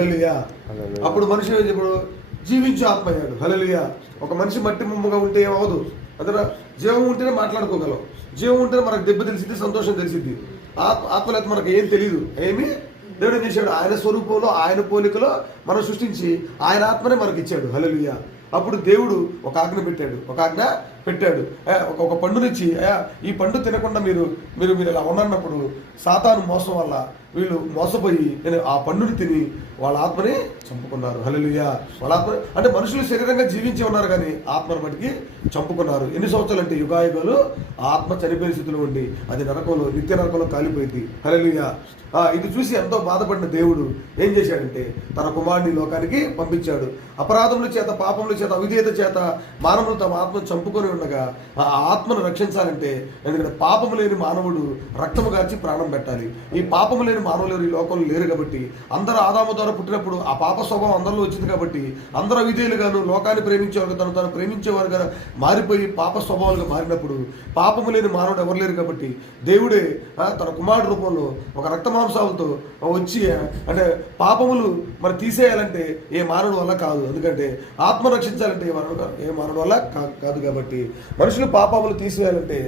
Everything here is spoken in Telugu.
హల్లెలూయా. అప్పుడు మనిషి ఇప్పుడు జీవించే ఆత్మ అయ్యాడు. హల్లెలూయా. ఒక మనిషి మట్టి ముమ్మగా ఉంటే ఏమవదు. అందులో జీవం ఉంటేనే మాట్లాడుకోగలం. జీవం ఉంటేనే మనకు దెబ్బ తెలిసింది, సంతోషం తెలిసింది. ఆత్మలేత మనకు ఏం తెలియదు. ఏమి దేవుడు ఏం చేశాడు? ఆయన స్వరూపంలో, ఆయన పోలికలో మనం సృష్టించి ఆయన ఆత్మనే మనకి ఇచ్చాడు. హల్లెలూయా. అప్పుడు దేవుడు ఒక ఆజ్ఞ పెట్టాడు. ఒక పండునిచ్చి, ఈ పండు తినకుండా మీరు మీరు మీరు ఇలా ఉన్నప్పుడు సాతాను మోసం వల్ల వీళ్ళు మోసపోయి ఆ పండుని తిని వాళ్ళ ఆత్మని చంపుకున్నారు. హల్లెలూయా. వాళ్ళ ఆత్మ అంటే మనుషులు శరీరంగా జీవించి ఉన్నారు కానీ ఆత్మను బట్టికి చంపుకున్నారు. ఎన్ని సంవత్సరాలు అంటే యుగాయుగాలు ఆత్మ చనిపోయిన స్థితిలో ఉండి అది నరకంలో, నిత్య నరకంలో కాలిపోయింది. హల్లెలూయా. ఇది చూసి ఎంతో బాధపడిన దేవుడు ఏం చేశాడంటే తన కుమారుని లోకానికి పంపించాడు. అపరాధముల చేత, పాపముల చేత, అవిధేయత చేత మానవులు తమ ఆత్మను చంపుకొని ఉండగా ఆ ఆత్మను రక్షించాలంటే, ఎందుకంటే పాపము లేని మానవుడు రక్తము గార్చి ప్రాణం పెట్టాలి. ఈ పాపము లేని మానవులు ఈ లోకంలో లేరు కాబట్టి, అందరూ ఆదాము ద్వారా పుట్టినప్పుడు ఆ పాప స్వభావం అందరిలో వచ్చింది కాబట్టి అందరూ అవిధేయులుగాను, లోకాన్ని ప్రేమించేవారు తను ప్రేమించేవారుగా మారిపోయి పాప స్వభావాలుగా మారినప్పుడు పాపము లేని మానవుడు ఎవరు లేరు కాబట్టి దేవుడే తన కుమారుడు రూపంలో ఒక రక్త మాంసాలతో వచ్చి అంటే పాపములు మరి తీసేయాలంటే ఏ మానవుడు వల్ల కాదు. ఎందుకంటే ఆత్మ రక్షించాలంటే ఏ మానవుడు వల్ల కాదు కాబట్టి మనుషులు పాపములు తీసేయాలంటే